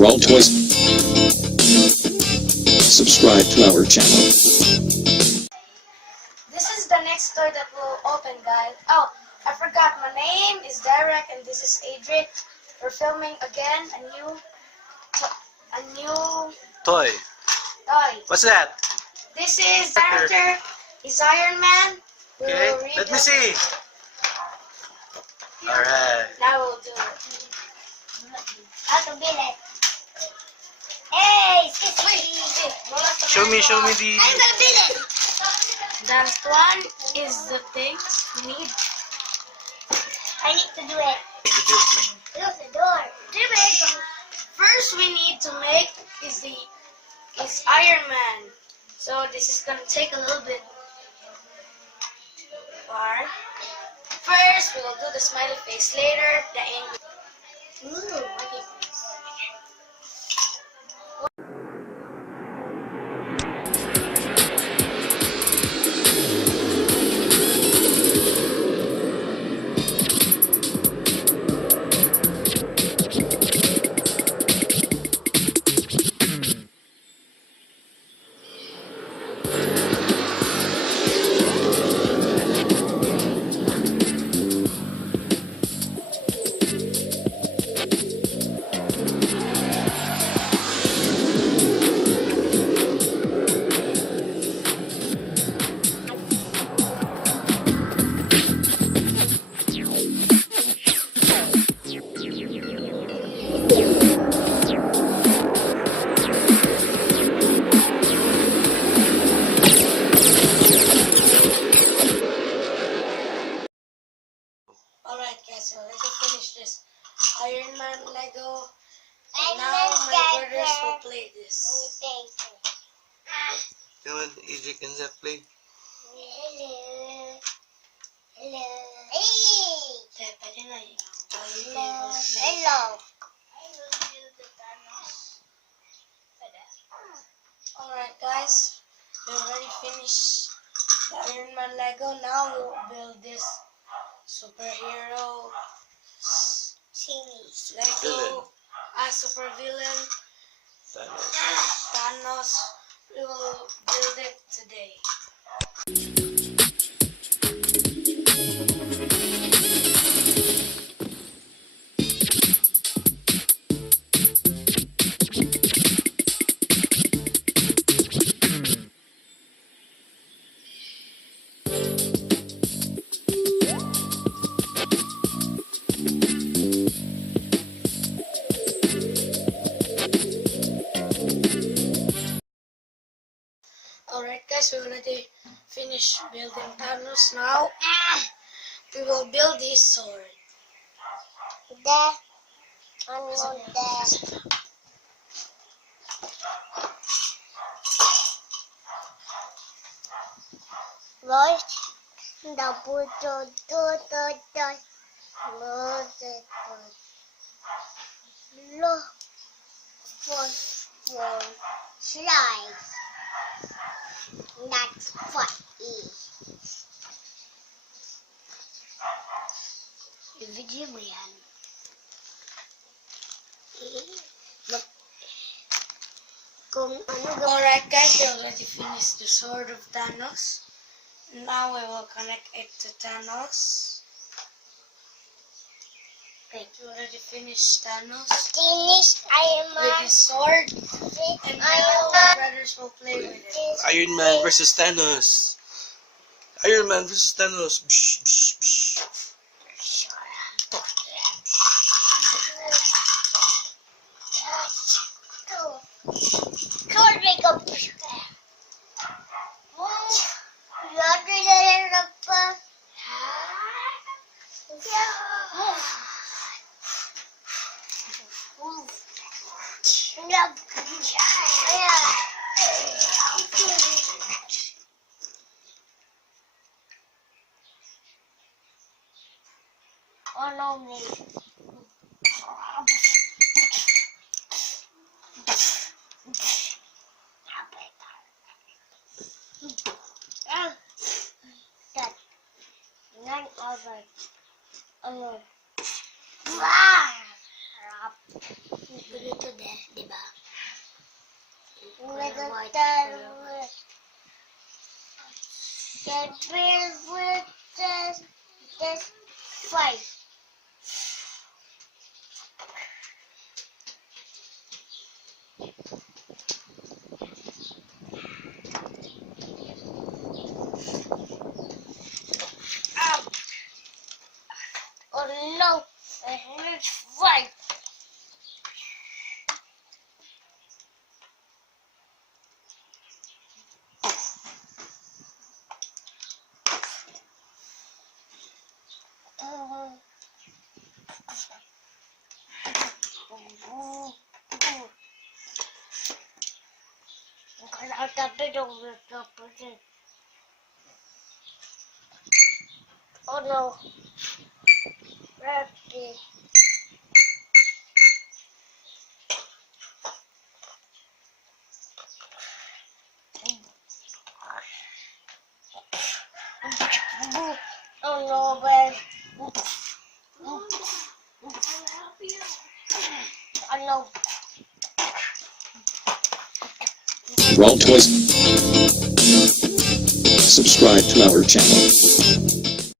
Rahl Toys. Subscribe to our channel. This is the next toy that will open, guys. Oh, I forgot. My name is Derek, and this is Adric. We're filming again a new Toy. toy. What's that? This is character. Is Iron Man. Okay, let me see. Alright. Now we'll do it. How to build it? Hey, Show me the. I'm gonna build it. That one is the things we need. I need to do it. Close the door. First, we need to make is Iron Man. So this is gonna take a little bit. First, we will do the smiley face. Later, the angry. Ooh, what is this? Alright guys, so let's finish this Iron Man Lego. And now my brothers will play this. Come on, Adric and Zach play. Hello. Hello. Hey. Pwede na yun. Hello. Hello. Alright guys, we already finished the Iron Man Lego. Now we'll build this superhero Lego as super villain Thanos. We will build it today. Alright guys, we already finished building Thanos. Now we will build his sword. That's funny. Video mo yan. Kung ano Alright guys, we already finished the sword of Thanos. Now we will connect it to Thanos. We already finished Thanos finish Iron with Man. his sword. And now my brothers will play with it. Iron Man versus Thanos. Iron Man versus Thanos. Psh, psh, psh. Sword makeup. Laundry na lang pa. Oh no, me. None other. Sarap. Ganito bear with this fight. Oh no, let's fight. Oh no. Rabbit. Oh no, babe. I know. Rahl Toys. Subscribe to our channel.